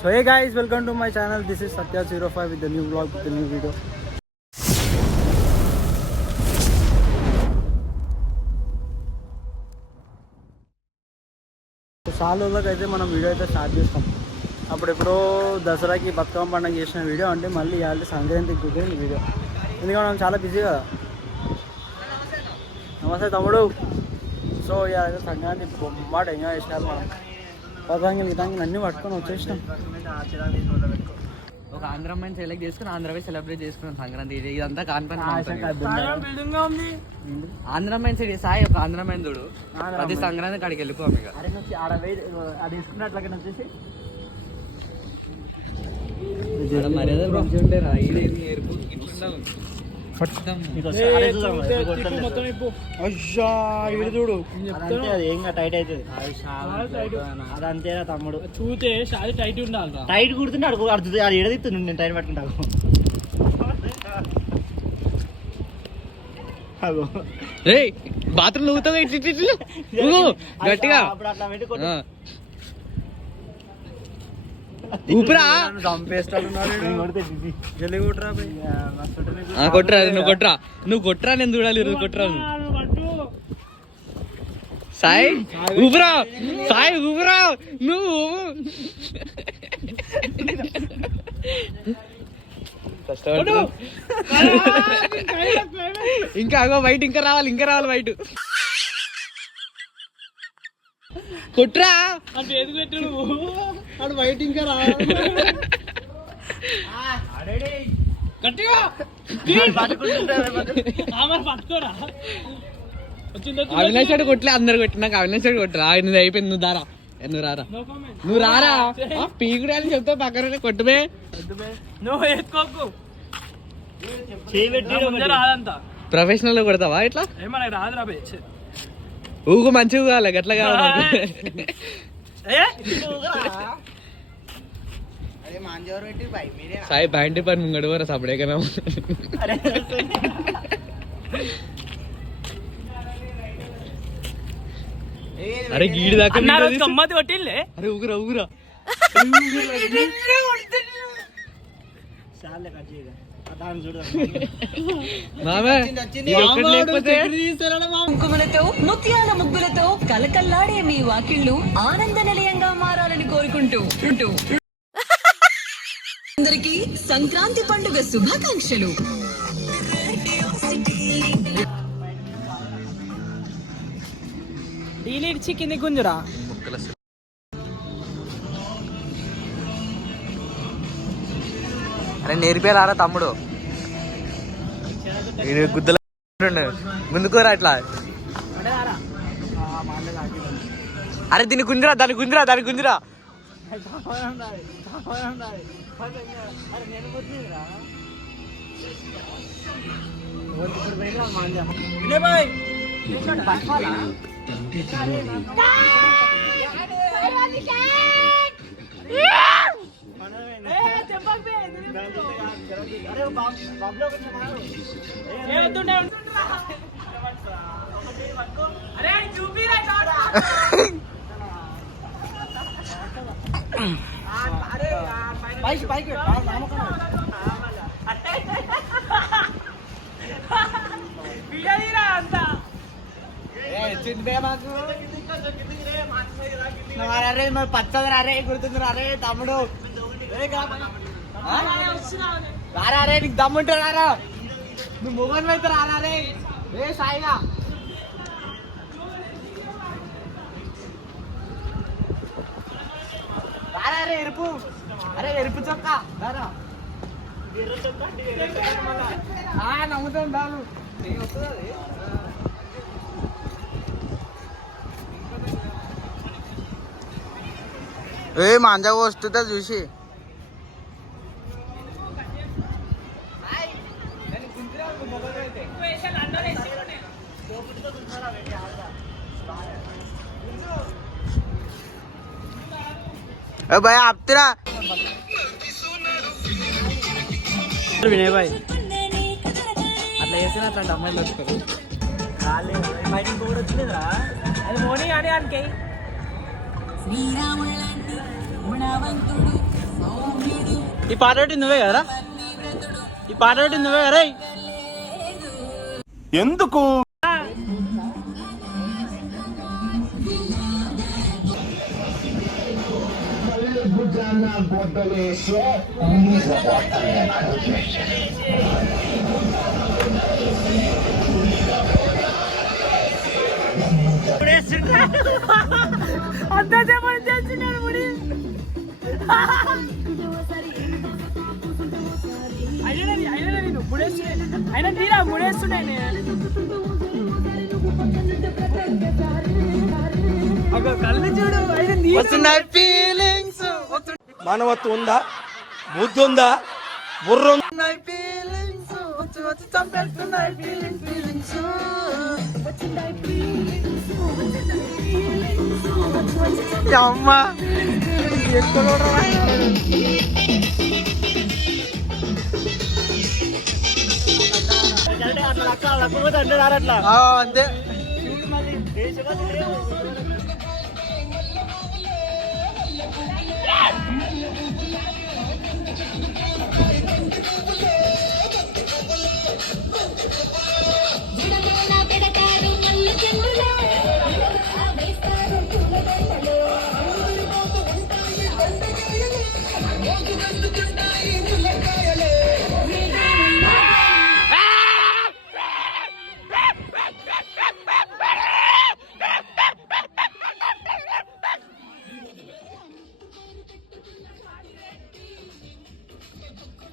So hey guys, welcome to my channel. This is Satya05 with the new vlog, with the new video. So సాలోకి అయితే మనం video అయితే start చేస్తాం. అప్పుడెప్పుడో దసరాకి బతుకమ్మ పండుగ చేసిన వీడియో అంటే మళ్ళీ ఇవాళ సంక్రాంతికి కుదిరింది వీడియో. ఎందుకంటే మనం చాలా బిజీ కదా. నమస్తే తమ్ముడు. సో ఇవాళ సంక్రాంతి బొమ్మాట ఎంజాయ్ చేసినారు మనం. పతంగిలు గితంగిలు అన్నీ పట్టుకొని వచ్చేసినాం. ఒక ఆంధ్ర అమ్మాయిని సెలెక్ట్ చేసుకుని ఆంధ్రవే సెలబ్రేట్ చేసుకున్నాం సంక్రాంతి. ఇదంతా కాన్ఫరెన్స్ ఆంధ్ర అమ్మాయిని సెట్ సాయి ఒక ఆంధ్ర అమ్మాయిని చూడు అది సంక్రాంతి కాడికి వెళ్ళిపోయాం ఇక. అది వేసుకున్నట్లయినా వచ్చేసి మర్యాదలు మంచిగా ఉండేరా చూడు అది ఏం టైట్ అవుతుంది అదంతేనా తమ్ముడు. చూతే షాది టైట్ ఉండాలి. టైట్ కుడుతుంటే అడుగు అడుగుతుంది అది ఎడదిస్తుంది. నేను టైట్ పట్టుకుంటాను. బాత్రూమ్ నవ్వుతావు గట్టిగా ఊపిరా కొట్టరా నువ్వు కొట్టరా నేను చూడాలి కొట్టరా సాయి ఊపిరా నువ్వు ఇంకా అగో వైట్ ఇంకా రావాలి వైట్ కొట్రా అంటే ఏది పెట్టు నువ్వు అటు వైట్ ఇంకా రావాలి. గట్టిగా పట్టుకోరా. అవినాష్ అడు కొట్టలే అందరు కొట్టినాక అవినాష్ అడు కొట్టరా ఆయన అయిపోయింది. నువ్వు దారా నువ్వు రారా పీకుడు అని చెప్తా పక్కన కొట్టుమే నువ్వు వేసుకోకు రాదంతా ప్రొఫెషనల్ కొడతావా ఇట్లా ఏమన్నా రాదురా ఊగు మంచిగా కావాలి గట్లా కావాలి. సాయి ప్యాంటీ పని ముంగడు కూడా సపడే కదా. అరే గీడి దాకా గమ్మతి కొట్టిల్లే. అరే ఊగురా కుంకుమలతో ముత్యాల ముగ్గులతో కలకల్లాడే మీ వాకిళ్ళు ఆనంద నిలయంగా మారాలని కోరుకుంటూ అందరికీ సంక్రాంతి పండుగ శుభాకాంక్షలు. డీలిడ్చి కింది గుంజురా. అరే నేర్పేరారా తమ్ముడు గుద్దల ముందుకోరా అట్లా. అరే దీన్ని గుంజురా దాన్ని గుంజురా పచ్చది రారే గుర్తుంది రారే తమ్ముడు రారా రే నీకు దమ్ముంటే రారా నువ్వు మొగన్ అయితే రారా రే ఏ సాయిగా రారా రే ఎరుపు అరే ఎరుపు చొక్కా రారా నమ్ముతాను బాబు వస్తుంది. ఏ మాంజా వస్తుందా చూసి భయ ఆప్తిరా వినయ్ భాయ్ అట్లా చేసిన అట్లాంటి అమ్మాయిలు వస్తారు. బయటికి కూడా వచ్చిందిరా అది మోని అని అనుకే శ్రీరాముడు గుణవంతుడు ఈ పాట పెట్టింది నువ్వే కదరా? ఈ పాట పెట్టింది నువ్వే కదా? ఎందుకు అంతా చెప్పని చేస్తున్నాడు ముడి. అయినా నేను ముడేస్తుండే, అయినా తీరా ముడేస్తుండే. కళ్ళు చూడు, అయినా వస్తున్నాయి ఫీలింగ్స్, మానవత్వం ఉందా, బుద్ధి ఉందా, బుర్ర ఉందా? ఫీలింగ్స్ వచ్చి చంపేస్తున్నాయి ఫీలింగ్స్. అమ్మా అంతే.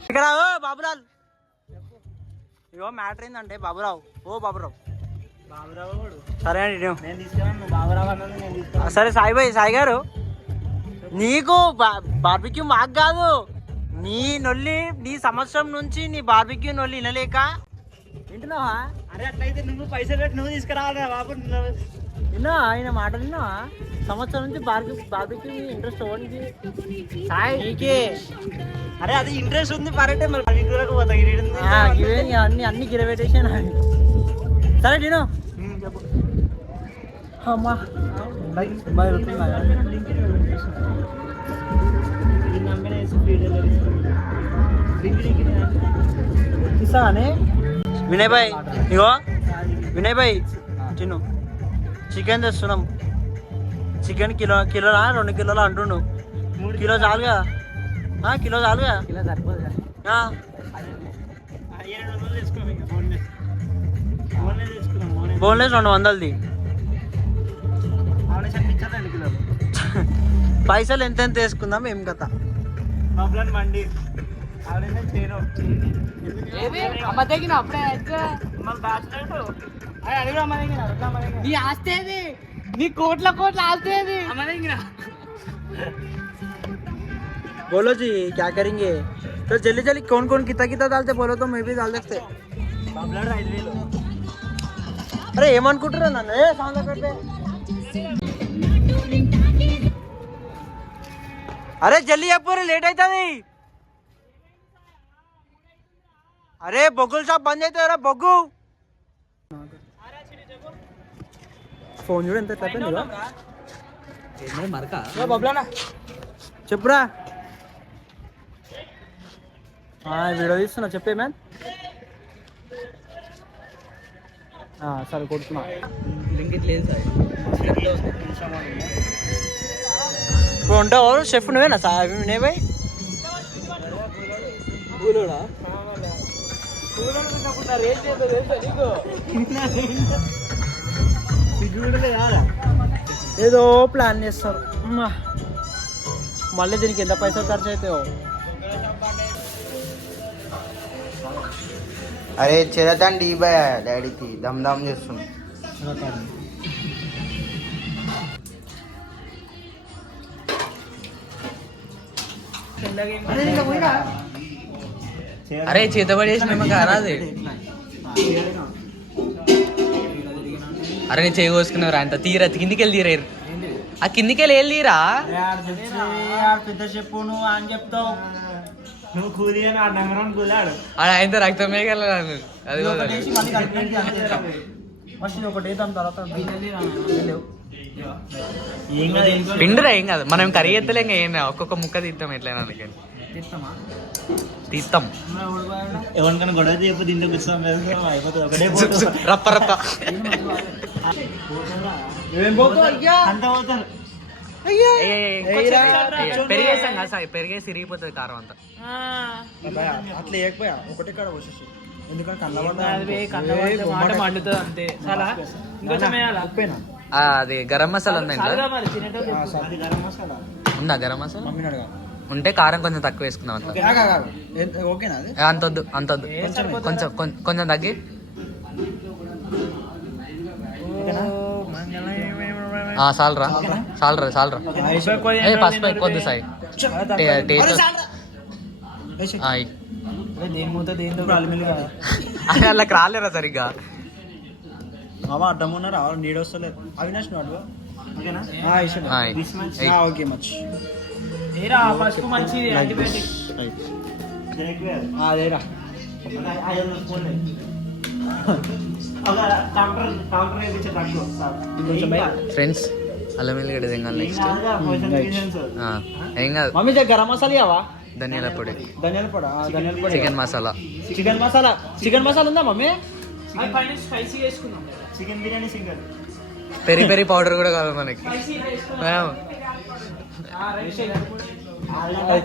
ఇక్కడ ఓ బాబురావు, ఇగో మ్యాటర్ ఏంటంటే బాబురావు, ఓ బాబురావు, సరే అండి నేను తీసుకున్నాను. బాబురావు అన్నది నేను తీసుకున్నాను. సరే సాయి గారు, నీకు బార్బిక్యూ మాకు కాదు, నీ నొల్లి, నీ సంవత్సరం నుంచి నీ బార్బిక్యూ నొల్లి వినలేక వింటున్నావా? అరే అట్లయితే నువ్వు పైసలు పెట్టి నువ్వు తీసుకురావాలి బాబు. విన్నావా ఆయన మాటలు? విన్నావా? సంవత్సరం నుంచి బార్బిక్యూ ఇంట్రెస్ట్ ఓనికి సాయి నీకే. అరే అది ఇంట్రెస్ట్ ఉంది పరంటే మరి అన్ని గిరవేటేషన్. సరే నేను చెప్పు. అమ్మా ఇస్తానే వినయ్ భాయ్, ఇగో వినయ్ భాయ్ చిన్ను చికెన్ తెస్తున్నాం. చికెన్ కిలోలా 2 కిలోలా అంటుండు. కిలో చాలుగా, కిలో చాలుగా. బోన్లెస్ 200ది. పైసలు ఎంత వేసుకుందాం ఏం కథ? మండి నీ ఆస్తి ఏది? నీ కోట్ల ఆస్తి ఏది? बोलो जी क्या करेंगे? तो जल्दी कौन कितना डालते बोलो तो मैं भी डाल सकते. अरे ఏమనుకుంటురా నన్ను? ఏ సౌండ్ పెట్టే. అరే జల్దీ చెప్పు, లేట్ అవుతుంది. అరే బొగ్గులు షాప్ బంద్ అవుతారా? బొగ్గు ఫోన్ చూడు ఎంత తప్పింది. చెప్పురా. వీడియో తీస్తున్నా, చెప్పే మ్యాన్. సరే కొడుతున్నా. ఇప్పుడు ఉంటావు షెఫ్ నువ్వేనా వినయ్ భాయ్? ఏదో ప్లాన్ చేస్తారు. మళ్ళీ దీనికి ఎంత పైసలు ఖర్చు అవుతాయో. అరే చిరతండి ఈ భయ డాడీకి దమ్ చేస్తున్నా. అరే చేతబడేసిన కారాది. అరే నేను చేయి కోసుకున్నావురా అంత తీరా కిందికి వెళ్ళి తీరారు. ఆ కిందికి వెళ్ళి తీరా. పెద్ద చెప్పు నువ్వు అని చెప్తావు. నువ్వు కూలి అని ఆ నెంబర్ కూలాడు. ఆడ ఆయనతో రక్తమే వెళ్ళాను. అది ఫస్ట్ ఒకటి వేద్దాం, తర్వాత పిండురా ఏం కాదు, మనం కర్రీ ఎత్తలేం ఏం కాదు. ఒక్కొక్క ముక్క తీస్తాం ఎట్లయినా అందుకని తీస్తాం. ఎవరికైనా గొడవ చెప్పి దీంట్లో కూర్చోం అయిపోతుంది ఒకటే రప్ప రప్ప అంత పోతారు. పెరిగేసాం కదా సార్, పెరిగేసి ఇరిగిపోతుంది కారం అంతా. అట్లా వేయకపోయా ఒకటే కాడ వచ్చేసి ఎందుకంటే మాట మండుతుంది అంతే. చాలా ఇంకొంచెం వేయాలా? ఉప్పేనా అది గరం మసాలా ఉందా ఇంట్లో? చాలుగా మరి తినేటోళ్ళు ఎక్కువ. అది గరం మసాలా ఉందా గరం మసాలా? మమ్మీని అడగా ఉంటే కారం కొంచెం తక్కువ వేసుకుందాం అంత. ఓకేనా అది అంతొద్దు అంతొద్దు, కొంచెం కొంచెం తగ్గి. చాలరా చాలరా చాలరా. ఏ పసుపు ఎక్కువద్దు సాయి, టేస్ట్ దేని మూత దేంతో అదే అలా రాలేరా సరిగ్గా. మామ అడ్డం ఉన్నారు నీడు వస్తలేదు. అవినాష్ నువ్వు ఓకేనా ఓకే మచ్ ఏరా పసుపు మంచిది యాంటీబయాటిక్. అదేరా ఫ్రెండ్స్ అల్లం వెల్లిగడ్డ తింగాలి నెక్స్ట్. ఏం కాదు. మమ్మీ గరం మసాలా ఇవ్వవా? ధనియాల పొడి, ధనియాల పొడి ధనియాల పొడి చికెన్ మసాలా. చికెన్ మసాలా ఉందా మమ్మీ? అది పైన స్పైసీ వేసుకుందాం. Chicken biryani single peri peri powder కూడా కావాలి మనకి.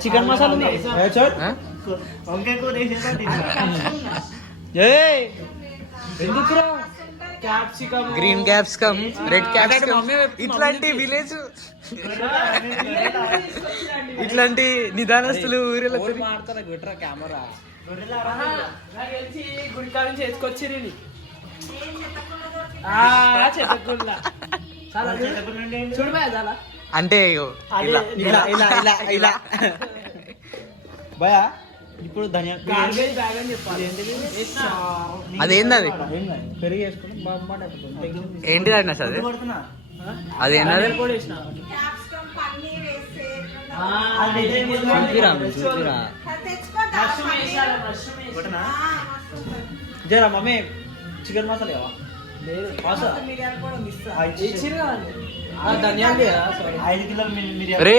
చికెన్ మసాలా ఉంది. ఎందుకురా capsicum, green capsicum, red capsicum, ఇట్లాంటి విలేజ్ ఇట్లాంటి నిదానస్తులు ఊరిలో కెమెరా నాకు తెలిసి గుడికాడ నుంచి వేసుకొచ్చిర్రు. చెత్తగుళ్ళ చాలా చూడు భయ చాలా అంటే ఇగో ఇలా ఇలా ఇలా ఇలా ఇలా భయా ఇప్పుడు ధనియా గార్బేజ్ బ్యాగ్ అని చెప్పాలి. అదేంది అది? పెరిగి వేసుకుని ఏంటిది అన్న అది? అది ఏంటది? కూడా వేసిన జరా మమ్మీ చికెన్ మసాలా ఇవ్వవా? ధనియాలు 5 కిలోలు మిరియాలు. రే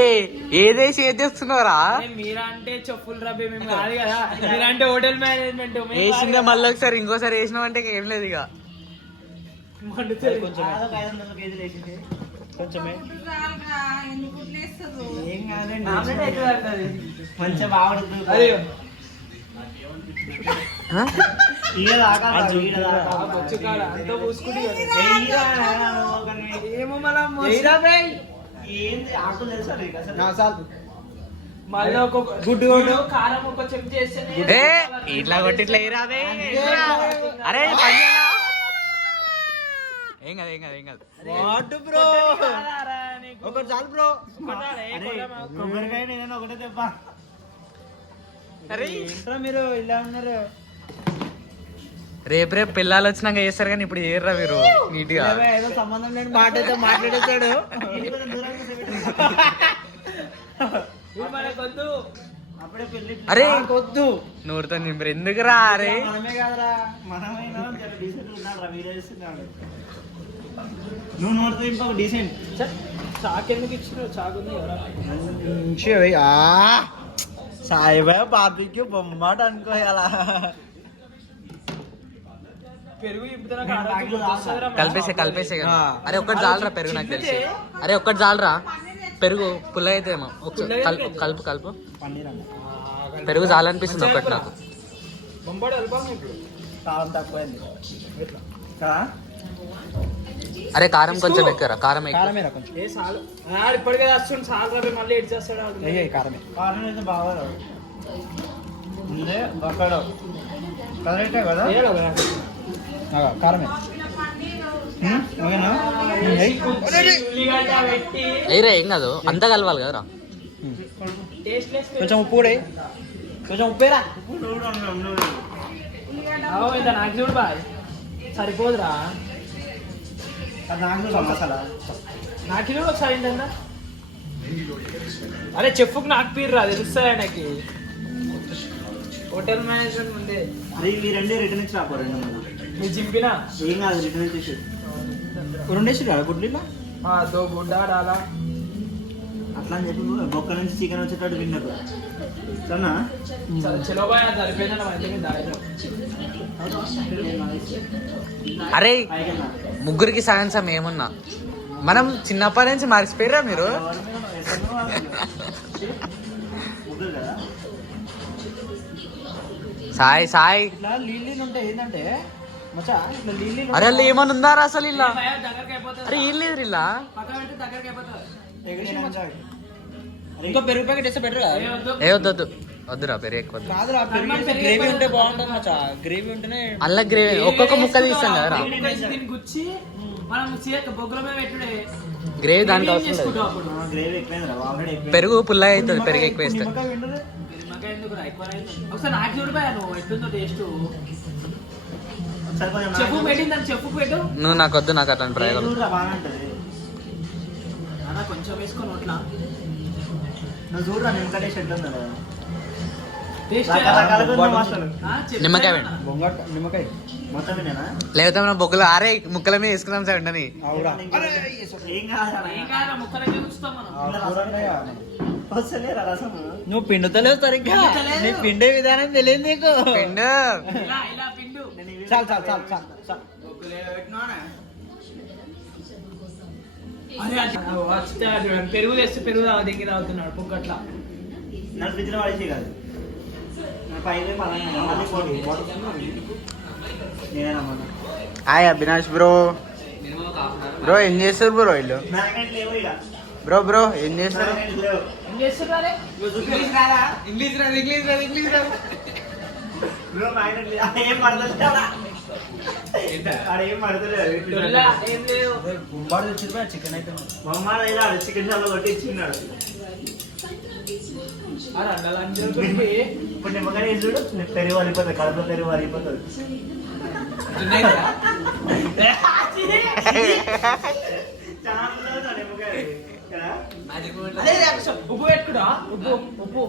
ఏదేసి ఏది చేస్తున్నారా? మీరా అంటే చెప్పులు రబ్బే మేము కాదు కదా. మీరంటే హోటల్ మేనేజ్మెంట్ వేసిందే మళ్ళీ ఒకసారి ఇంకోసారి వేసినాం అంటే ఏం లేదు ఇక. కొంచెం 500 కేజీలు వేసింది కొంచెమే. ఏం కాదండి మంచిగా బాగుంటుంది. ఏమో మనం మళ్ళీ ఒక గుడ్డు కారం ఒక చెప్ చేస్తే ఏ ఇట్లా కొట్టి ఇట్లా వేయరాదే. అరే ఏం కాదు ఏం కాదు ఏం కాదు. బ్రో ఒకటి చాలు బ్రో. కొబ్బరికాయ నేను ఒకటే తెప్ప. అరే ఏంట్రా మీరు ఇలా ఉన్నారు? రేపు రేపు పిల్లలు వచ్చినాక చేస్తారు కానీ ఇప్పుడు చేయర్రా మీరు నీట్ గా. ఏదో సంబంధం లేని మాట అయితే మాట్లాడేస్తాడు. మనకొద్దు. అప్పుడే పెళ్లి అరే వద్దు. నూరుతో నింపరు ఎందుకు రా? అరే మనమే కాదురా మనమైనా డీసెంట్ ఉన్నాడు రా. వీడియో చేస్తున్నాడు నువ్వు నోడుతూ ఇంకొక డీసెంట్. చాకు ఎందుకు ఇచ్చినావు? చాకుంది సాయిబాబా బాబీకి బొమ్మాట అనుకోయాలా? పెరుగు కలిపేసే కలిపేసే కదా. అరే ఒక్కటి చాలరా పెరుగు నాకు తెలిసి. అరే ఒక్కటి చాలరా పెరుగు పుల్ల అయితే ఏమో. ఒకసారి కలుపు కలుపు. పన్నీర్ అన్న పెరుగు చాలనిపిస్తుంది ఒక్కటి నాకు. బొంబాడు అల్పం ఇప్పుడు కారం తక్కువైంది కదా. అరే కారం కొంచెం ఎక్కువరా. కారం ఎక్కువ. కారమేరా కొంచెం. ఏ చాలు ఇప్పటికే వస్తుంది. చాలు రవి మళ్ళీ ఎడ్ చేస్తాడు. కారమే కారం అయితే బాగా ఉందే అక్కడ కరెక్టే కదా. కారమే ఉల్లిగడ్డ పెట్టి ఏరా ఏం కాదు అంతా కలవాలి కదరా. టేస్ట్లెస్ కొంచెం ఉప్పు కూడా కొంచెం ఉప్పేరా. ఇంత నాకు చూడు బాయ్ సరిపోదురా. నాకు మసాలా నాకు చూడు ఒకసారి ఏంటన్నా. అరే చెప్పుకు నాకు పీర్రా తెలుస్తుంది ఆయనకి. హోటల్ మేనేజ్మెంట్ ఉండే ఈ రెండే రిటర్న్ ఇచ్చి రాపోరు. మీరు చింపినా ఏం కాదు రిటర్న్ ఇచ్చేసి రెండేసి రా గుడ్లు. దో గుడ్డ డాలా అట్లా అని చెప్పి బొక్క నుంచి చికెన్ వచ్చేటట్టు విన్నట్టు సరేనా చలో బాయ్ సరిపోయిందన్న అయితే దారిలో అరే ముగ్గురికి సగం సగం ఏమున్నా మనం చిన్నప్పటి నుంచి మర్చిపోయారా మీరు? సాయి సాయి ఇట్లా నీళ్ళు ఉంటాయి ఏంటంటే మచ్చా ఇట్లా నీళ్ళు అరే వాళ్ళు ఏమన్నా ఉందారా అసలు ఇలా? దగ్గరికి అయిపోతుంది అరే ఏం లేదు ఇలా. పక్కన పెట్టి దగ్గరికి అయిపోతుంది ఇంకో పెరుగు ప్యాకెట్ వేస్తే బెటర్ కదా? ఏ వద్దు వద్దురా పెరుగు ఎక్కువ వద్దు. కాదురా పెరుగు వేస్తే గ్రేవీ ఉంటే బాగుంటుంది మచ్చా. గ్రేవీ ఉంటేనే అల్ల గ్రేవీ ఒక్కొక్క ముక్క తీస్తాం కదరా. దీన్ని గుచ్చి మనం బొగ్గుల మీద పెట్టుడే గ్రేవీ దాంట్లో అవసరం లేదు. చేసుకుంటాం అప్పుడు గ్రేవీ ఎక్కువైందిరా ఆల్రెడీ ఎక్కువ. పెరుగు పుల్లగా అవుతుంది పెరుగు ఎక్కువ వేస్తే. నిమ్మకాయ పిండురే. నిమ్మకాయ ఎందుకు రా, ఎక్కువ అవుతుంది. ఒకసారి నాకు చూడు బాయ్ నువ్వు ఎట్లుందో టేస్ట్. ఒకసారి కొంచెం చెప్పు పెట్టిందని చెప్పు పెట్టు నువ్వు నాకు వద్దు, నాకు అట్లాంటి ప్రయోగాలు. చూడురా, బాగానే ఉంటుంది. అలా కొంచెం వేసుకొని అట్లా నువ్వు చూడరా నిమ్మకాయ టేస్ట్ ఎట్లుందా? టేస్ట్ రకరకాలుగా ఉంది మాస్టర్. నిమ్మకాయ వేయండి. బొంగట్ నిమ్మకాయ మొత్తం నేనా? లేకపోతే మనం బొగ్గులు ఆరే ముక్కల మీద వేసుకున్నాం సార్ ఉండని. అవురా ఏం కాదు ఏం కాదు ముక్కలకి ఉంచుతాం మనం. వస్తలేరా రసం? నువ్వు పిండుతలేవు సరిగ్గా. పిండుతలేదు. నీ పిండే విధానం తెలియదు నీకు. పిండు. ఇలా ఇలా పిండు చాలు చాలు చాలు చాలు చాలు. అరే వచ్చి పెరుగు తెస్తే పెరుగు దిగి తాగుతున్నాడు పుక్కట్లా. నన్ను ఫ్రిడ్జ్లో పడేసి కాదు పైన నేనేనమ్మా. Hi Avinash bro. బ్రో ఏం చేస్తారు బ్రో వీళ్ళు? మ్యాగ్నెట్ లేవు ఇక. బ్రో ఏం చేస్తారు? మ్యాగ్నెట్ లేవు. ఏం చేస్తున్నారే? ఇంగ్లీష్ రాదా? ఇంగ్లీష్ రాదు ఇంగ్లీష్ రాదు ఇంగ్లీష్ రాదు. బ్రో మ్యాగ్నెట్ లేదు. ఆడ ఏం పడతలేదు ఆడ ఏం పడతలేదు. ఇలా ఏం లేదు. బొమ్మాడు తెచ్చింది చికెన్ అయితే బొమ్మాడు అయినా చికెన్ షాప్లో కొట్టి ఇచ్చిన్నాడు. అరే అడ్డలంజలు పెట్టి ఇప్పుడు నిమ్మకాయ వేసి చూడు పెరుగు వలిపోతుంది. కడుపులో పెరుగు వలిపోతుంది. చాలా ఉంటుంది నిమ్మకాయ కదా. అదే ఉప్పు పెట్టుకురా ఉప్పు ఉప్పు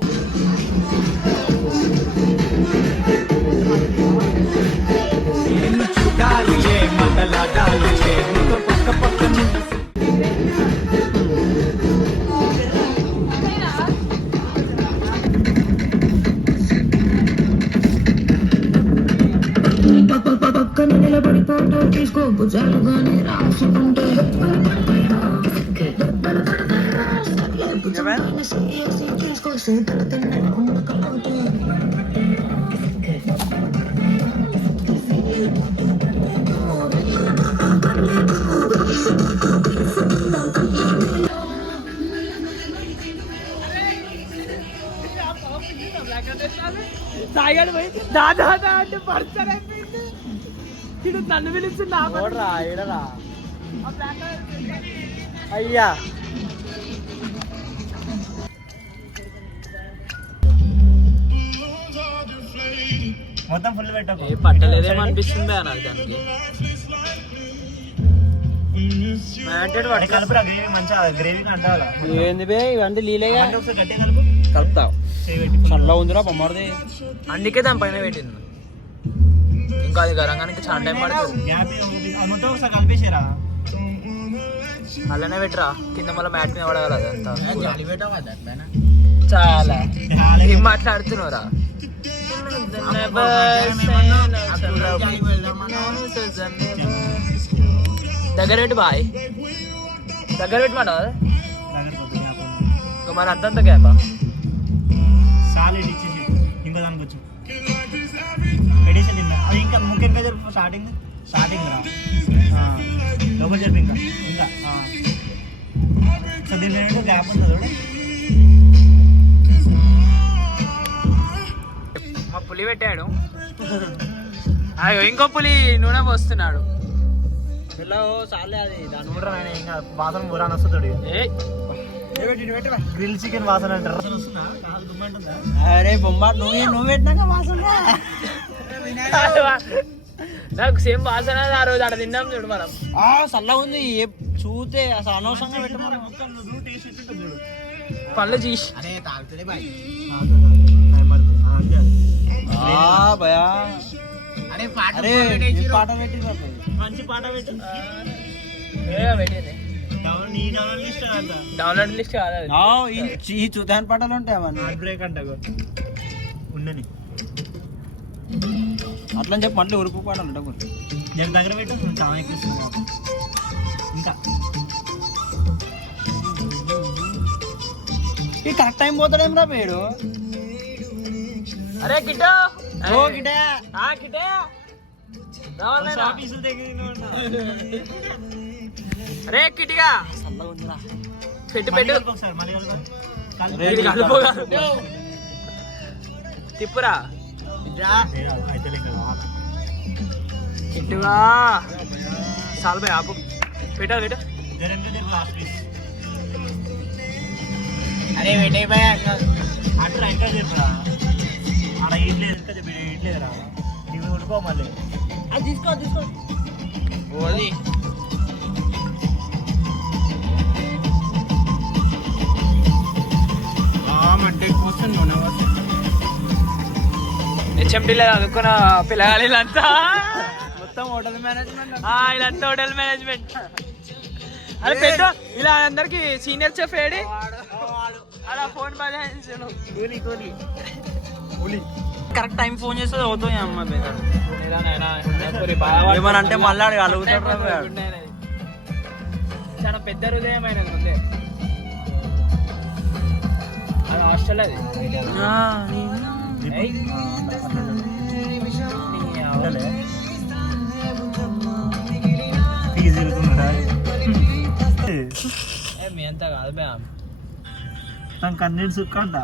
పక్కన నిలబడి ఫోటో తీసుకో భుజాలుగానే రాసుకుంటే తీసుకో సీతలు తిన్న ఉండకపోతే సాయిగాడు పోయి దాదా అంటే పర్సన్ అయిపోయింది. ఇడు నన్ను పిలిచి అయ్యా మొత్తం ఫుల్ పెట్టకు. పట్టలేదేమో అనిపిస్తుంది నాకు దానికి. అది కలుపురా గ్రేవీ మంచిగా గ్రేవీ అంటారా? ఏంది బే ఇవన్నీ లీలేగా ఒకసారి గట్టిగా కలుపు. కలుపుతా. చేయి పెట్టి చల్ల ఉందిరా బొమ్మడిది. అందుకే దాని పైన పెట్టింది. ఇంకా అది గరంగానికి చాలా టైం పడుతుంది. గ్యాప్ మొత్తం ఒకసారి కలిపేసారా? అలానే పెట్టరా కింద మళ్ళీ మ్యాట్ మీద పడగల అదంతా. జాలి పెట్టావా దానిపైన? చాలా ఏం మాట్లాడుతున్నారా? దగ్గర పెట్టి బాయ్ దగ్గర పెట్టి మాట ఇంకా మరి అర్థంత గ్యాపా సాలిడ్ ఇచ్చేసి ఇంకో దానికి వచ్చు ఎడిషన్ అది ఇంకా ముఖ్యంగా చెప్పు. స్టార్టింగ్ రా లోపల చెప్పు ఇంకా ఇంకా సో దీని ఏంటో గ్యాప్ ఉంటుంది చూడ. మా పులి పెట్టాడు. అయ్యో ఇంకో పులి నూనె పోస్తున్నాడు. చాలే అది దాని కూడా ఆయన ఇంకా వాసన పురాణ వస్తుంది. గ్రిల్ చికెన్ వాసన అంటారు. వస్తుందా? కాదు గుమ్మంటుందా? అరే బొమ్మాడు నువ్వు పెట్టినాక వాసన. నాకు సేమ్ వాసన ఆ రోజు ఆడ తిన్నాం చూడు మనం. చల్ల ఉంది చూతే అసలు అనవసరంగా పెట్టమని. పళ్ళు చీసి అరే తాగుతుంది బాయ్. భయా అరే పాట అరే పాట పెట్టి మంచి పాట పెట్టు. పెట్టింది. డౌన్లోడ్ లిస్ట్ కాదు అది. ఈ చూతాన్ పాటలు ఉంటాయి అవన్నీ బ్రేక్ అంట ఉండని అట్లా చెప్పి మళ్ళీ ఉరుకు పాటలు ఉంటాయి నేను దగ్గర పెట్టు చాలా ఎక్కిస్తున్నాను ఇంకా ఈ కరెక్ట్ టైం పోతాడేం రా పేడు అరే గిట్టో ఓ గిటే గిట్టే రావాలేరా? ఆఫీసులు దగ్గర అరే కిటిగా పెట్టు పెట్టు ఒకసారి మళ్ళీ ఇది కలుపుగా. తిప్పురా అయితే కిట్టుగా చాలు పోయి ఆపు పెట్టా పెట్టు లాస్ట్ పీస్ అరే వెంటనే పోయా అట్లా ఇంకా చెప్పురా ఆడ ఇట్లేదు ఇంకా చెప్పి ఇట్లేదురా నువ్వు ఉడుకో మళ్ళీ అది తీసుకో తీసుకో ఓది మట్టి కూర్చుని హెచ్ఎండిలో చదువుకున్న పిల్లగాలి వీళ్ళంతా మొత్తం హోటల్ మేనేజ్మెంట్ వీళ్ళంతా హోటల్ మేనేజ్మెంట్. అరే పెద్ద ఇలా అందరికి సీనియర్ చెఫ్ ఏడి అలా ఫోన్ బజాయించాడు. కరెక్ట్ టైం ఫోన్ చేస్తే అవుతాయి అమ్మ ఏమని ఏమని అంటే మళ్ళీ అడుగుతాడు చాలా పెద్ద హృదయం అయినది ముందే. అది హాస్టల్ అది ఏయ్. ఫీజు తిరుగుతున్నాడా ఏ, మీ అంతా కాదు బే తను కన్నీటి సుక్క అంట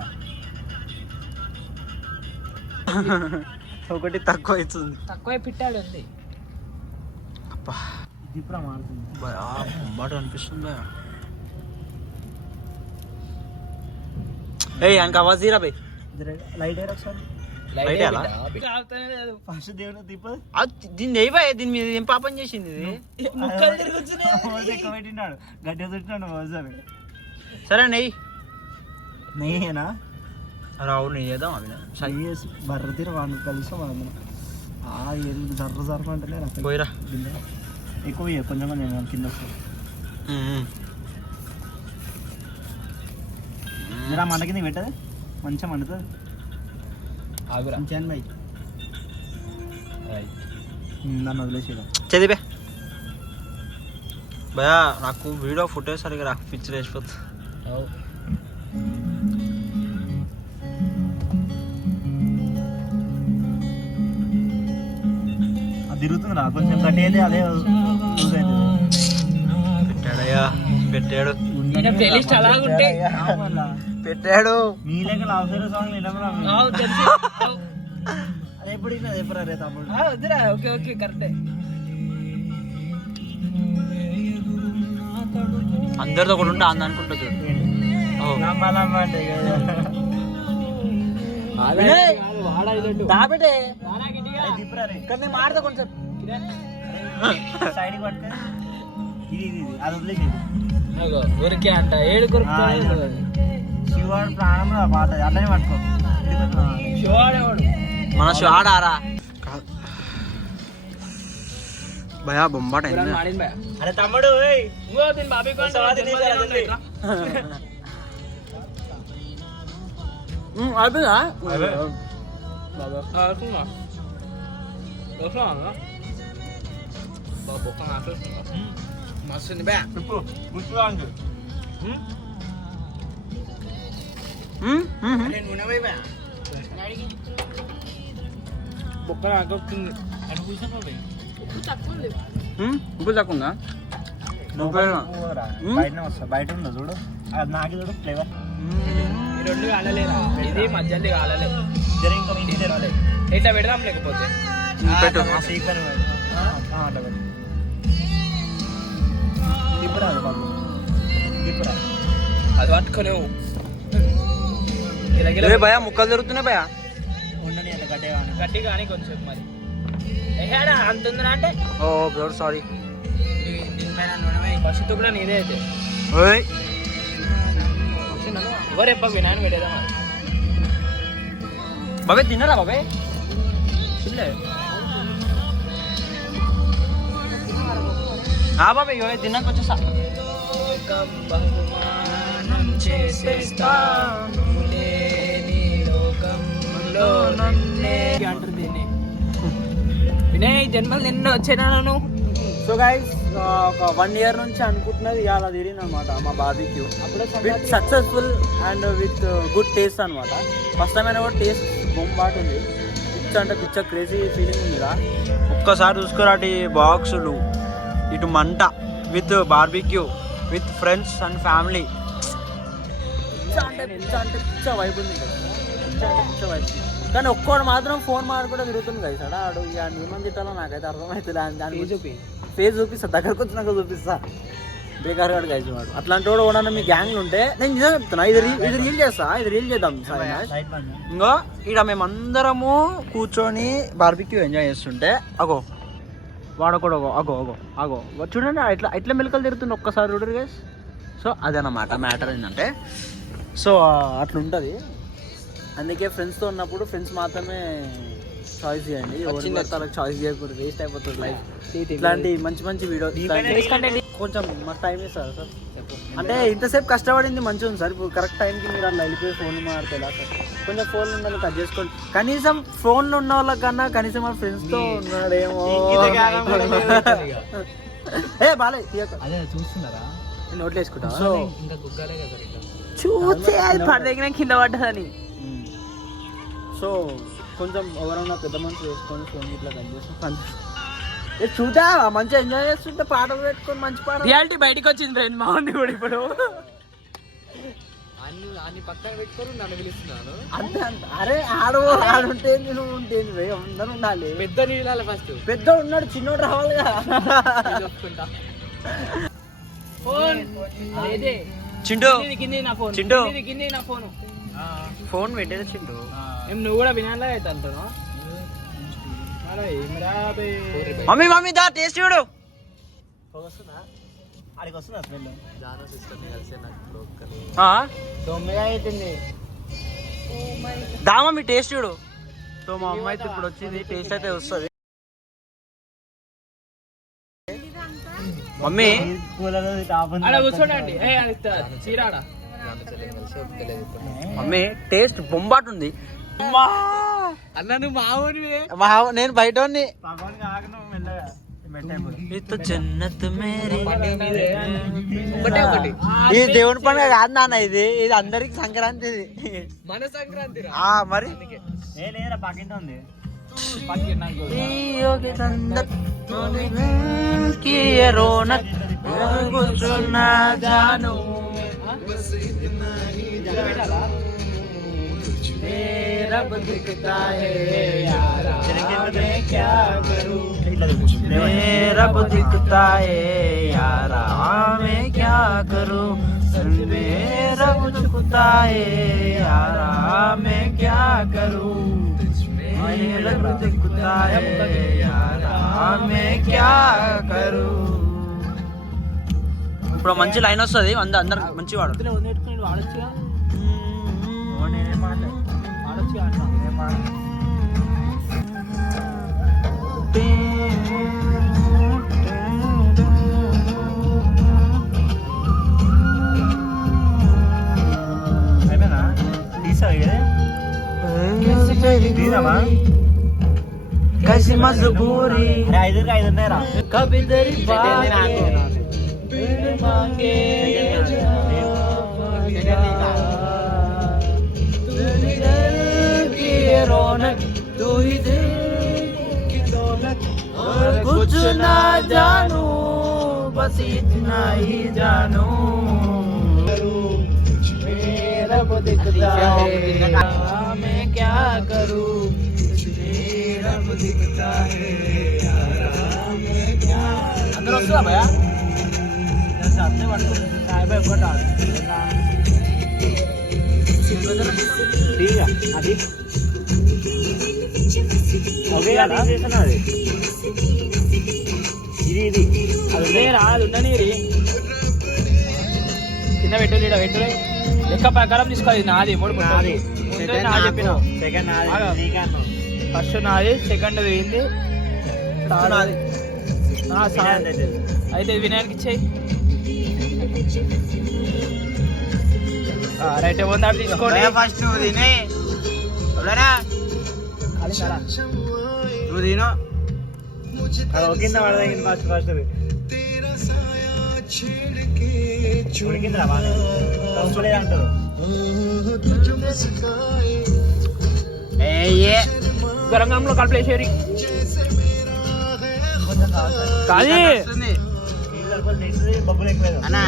ఒకటి తక్కువ అవుతుంది తక్కువ పిట్టాడు ఉంది. ఇప్పుడు మారుతుంది బొమ్బాటు అనిపిస్తుంది ఏ ఆయనకి అవాజ్ తీరా బై లైట్ అయ్యారు ఒకసారి బయట ఎలా? ఫస్ట్ దేవుడు తిప్పదు దీన్ని అయిపోయి దీని మీద ఏం పాపం చేసింది ఇది ముక్కలు తిరుగుతున్నాయి. ఎక్కువ పెట్టినాడు గట్టిగా తిట్టినాడు ఒకసారి సరే నెయ్యి నేనా రావు నెయ్యి చేద్దాం అవి బర్ర తీర వాడిని కలుస్తాం మనం జర్ర జర్ర అంటేనే రసం పోయిరా ఎక్కువ కొంచెం కొంచెం కింద వస్తుంది జరా మంట కింద పెట్టదు మంచిగా మండుతుంది ఆగురా. మంచిగా బై నన్ను వదిలేసేదా చదివే భయా నాకు వీడియో ఫుటేజ్ సరిగా నాకు పిక్చర్ వేసిపోతుంది అవు. అది తిరుగుతుంది రా కొంచెం గట్టి అయితే అదే లూజ్ అవుతుంది పెట్టాడయ్యా పెట్టాడు ఇంకా ప్లేలిస్ట్ అలాగుంటే పెట్టాడు మీ లెక్క లవ్ సైడ్ సాంగ్ వినమరా అవు తెలుసు. అవు. అది ఎప్పుడు ఎప్పుడు రే తమ్ముడు వద్దురా. ఓకే ఓకే కరెక్టే. అందరితో కూడా ఉంటే అంద అనుకుంటా చూడు ఓ. నమ్మాలమ్మ అంటే దాబెట్టే తిప్పురా రే కానీ మాడతా కొంచెం సైడ్కి పట్టుకొని ఇది ఇది ఇది అది వదిలేసేది ఊరికే అంట ఏడు కొరకు శివాడు ప్రాణం పాత అట్లనే పట్టుకో మన షాడారా భయా బొమ్బాట మాడింది భయ. అరే తమ్ముడు ఏయ్. ఇంకో దీని బాబీ అయిపోయిందా మస్తుంది బే. ఇప్పుడు గుర్తురాంగు బొక్క రాకొస్తుంది. ఇప్పుడు తక్కువ ఉందా బయటనే వస్తా బయట ఉందా చూడు అది నాకు చూడు ఫ్లేవర్ ఈ రెండు కాలలేరా? ఇది మధ్యది కాలలే. జర ఇంకా ఇంటికి తెరాలి ఇట్లా పెడదాం లేకపోతే పెట్టు సీకర్ అట్లా పెట్టు తిప్పురాదు బాబు తిప్పురా అది పట్టుకోలేవు. భయా ముక్కలు జరుగుతున్నాయి భయా ఉండని అంత గట్టిగా గట్టి కానీ కొంచెం మరి ఏడా అంత ఉందిరా అంటే ఓ బ్రో సారీ దీనిపైన నూనె ఫస్ట్ కూడా నీదే అయితే ఓయ్ ఎవరు ఎప్ప వినాయని పెట్టేదా బాబే తిన్నారా బాబే బాబా ఇగో తిన్నాక వచ్చేస్తా. అంటారు దీన్ని. వినయ్ జన్మలు నిన్న వచ్చాను. సో గైస్ ఒక 1 year నుంచి అనుకుంటున్నది ఇవాళ తిరిగింది అనమాట మా barbecue. With successful and with good taste అనమాట. ఫస్ట్ టైం అయినా కూడా టేస్ట్ బొంబాటు ఉంది. పిచ్చ అంటే పిచ్చ క్రేజీ ఫీలింగ్ ఉందిరా. ఒక్కసారి చూసుకోరా అటు బాక్సులు, ఇటు మంట, with barbecue, with friends and family. పిచ్చ వైపు ఉంది కదా. పిచ్చ వైపు. కానీ ఒక్కడు మాత్రం ఫోన్ మాట్లాడుకుంటూ తిరుగుతుంది కదా సార్. ఆడు ఇక ఏమని తిట్టాలో నాకైతే అర్థమవుతుంది. ఫేస్ చూపిస్తా, దగ్గరకు వచ్చినాక చూపిస్తా. బేకార్ గాడు కలిసి వాడు అట్లాంటి వాడు కూడా మీ గ్యాంగ్లు ఉంటే నేను నిజంగా చెప్తున్నా. ఇది రీల్ చేస్తా, ఇది రీల్ చేద్దాం. ఇంకో ఇక్కడ మేమందరము కూర్చొని బార్బిక్యూ ఎంజాయ్ చేస్తుంటే అగో వాడకూడదు. అగో అగో అగో చూడండి ఎట్లా మెలకలు తిరుగుతుంది ఒక్కసారి చూడరు గైస్. సో అదనమాట మ్యాటర్ ఏంటంటే. సో అట్లుంటుంది. అందుకే ఫ్రెండ్స్తో ఉన్నప్పుడు ఫ్రెండ్స్ మాత్రమే చాయిస్ చేయండి. ఎవరి వాళ్ళకి చాయిస్ చేయకూడదు, వేస్ట్ అయిపోతుంది లైఫ్. ఇట్లాంటి మంచి మంచి వీడియో కొంచెం మాకు టైం ఇస్తారు సార్. అంటే ఇంతసేపు కష్టపడింది మంచిగా ఉంది సార్. ఇప్పుడు కరెక్ట్ టైంకి మీరు అట్లా వెళ్ళిపోయి ఫోన్ మాట్లాడితే ఎలా సార్? కొంచెం ఫోన్లు ఉన్న వాళ్ళు కట్ చేసుకోండి. కనీసం ఫోన్లు ఉన్న వాళ్ళకన్నా కనీసం మా ఫ్రెండ్స్తో ఉన్నాడేమో. ఏ బాలే చూస్తున్నారా? నోట్లు వేసుకుంటా. సో చూసే అది పడదగిన కింద పడ్డదని. సో కొంచెం ఎవరైనా పెద్ద మనిషి వేసుకొని ఫోన్ ఇట్లా కట్ చేసుకొని చూద్దా మంచిగా ఎంజాయ్ చేస్తుంటే పాటలు పెట్టుకొని మంచి పాట. రియాలిటీ బయటకు వచ్చింది ఫ్రెండ్. మా ఉంది కూడా ఇప్పుడు అన్ని పక్కన పెట్టుకొని నన్ను పిలుస్తున్నాను. అంతే అంత. అరే ఆడుంటే నువ్వు ఉంటే అందరూ ఉండాలి. పెద్ద నీళ్ళ ఫస్ట్ పెద్దోడు ఉన్నాడు, చిన్నోడు రావాలిగా. చింటూ చింటూ ఫోన్ పెట్టేది చింటూ. నువ్వు కూడా వినాలా అయితే అంటాను. మమ్మీ దా టేస్ట్ చూడు. దా మమ్మీ టేస్ట్ చూడు. సో మా అమ్మ అయితే ఇప్పుడు వచ్చింది, టేస్ట్ అయితే వస్తుంది. మమ్మీ కూర్చోండి. మమ్మీ టేస్ట్ బొంబాటు ఉంది. అన్న నువ్వు మా నేను బయట ఈ దేవుని పండుగ కాదు నాన్న, ఇది అందరికి సంక్రాంతి. మన సంక్రాంతి మరి रब दिखता है यारा मैं क्या करूं, रब दिखता है यारा मैं क्या करूं, रब दिखता है यारा मैं क्या करूं, रब दिखता है यारा मैं क्या करूं. ఇప్పుడు మంచి లైన్ వస్తుంది, అందరు మంచి వాడు. कैसी मजबूरी कभी तेरी मांगे रौनक तू ही दिल की दौलत और कुछ ना जानू बस इतना ही जानू रब दिखता है मैं क्या करूं, रब दिखता है मैं क्या. अंदर वस्तुवा भैया सामने पड़तो साहेब ఒకట ठीक है అది ఓకే అలా చేస్తున్నది ఇది అదే రాదు ఉండని కింద పెట్టు లెక్క ప్రకారం తీసుకోవాలి. నాది మూడు నాది చెప్పిన సెకండ్ నాది, ఫస్ట్ నాది, సెకండ్ వేయింది, నాది అయితే ఇది వినాయకుడికి ఇచ్చేయి. రైట్ ఏమో తీసుకోండి. ఫస్ట్ నువ్వు తినే నువ్వు తిను. కింద పడదగింది ఫస్ట్ ఫస్ట్ ఉడికిందిరా బాగా అంటారు. గరంగంలో కలిపేసేరి కాదు బబ్బులు ఎక్కువ అన్నా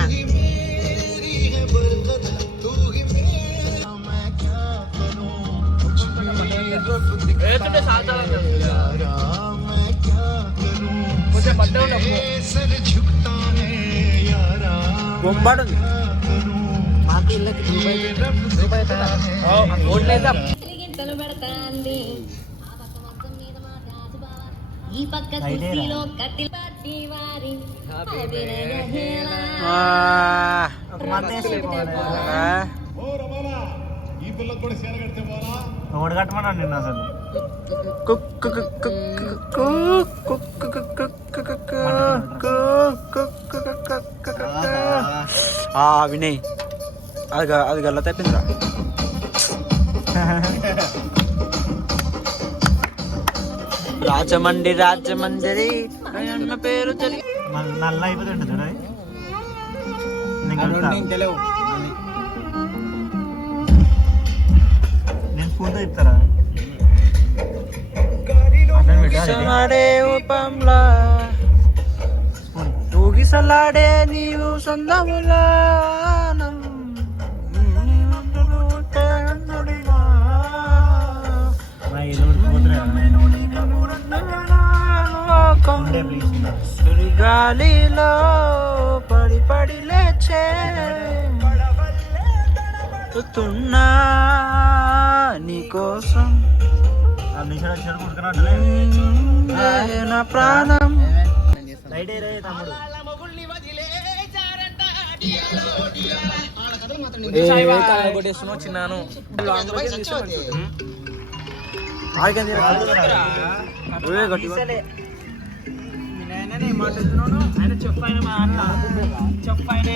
కొంచెం పట్టే ఉన్నప్పుడు బొంబాడు ఓట్లేద్దాం. ఈ పక్క కుర్చీలో కత్తి పట్టి వారి ఓడి కట్టమన్నాను నిన్న అసలు. వినయ్ అది గల్ల తప్పిందిరా. రాజమండ్రి రాజమండ్రి అన్న పేరు తెలియ నల్ల అయిపోతుంటుంది చూడ. తెలియవు. నేను స్పూన్తో చెప్తారా ఊగిసలాడే నీవు సొందములా గాలిలో పడి పడి లేచే తున్నా నీకోసం నా ప్రాణం. తమ్ముడు చిన్నాను ఆయన చెప్పైన మా అన్న చెప్పైన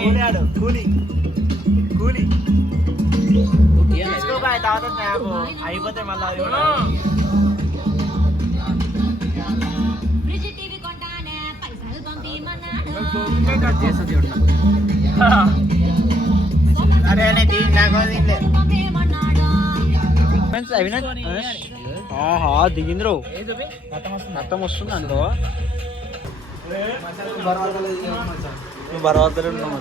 కూలి కూలి అయిపోతే మళ్ళీ దిగింద్రు మొత్తం వస్తుంది అందులో బర్వాదలు ఉన్నాం.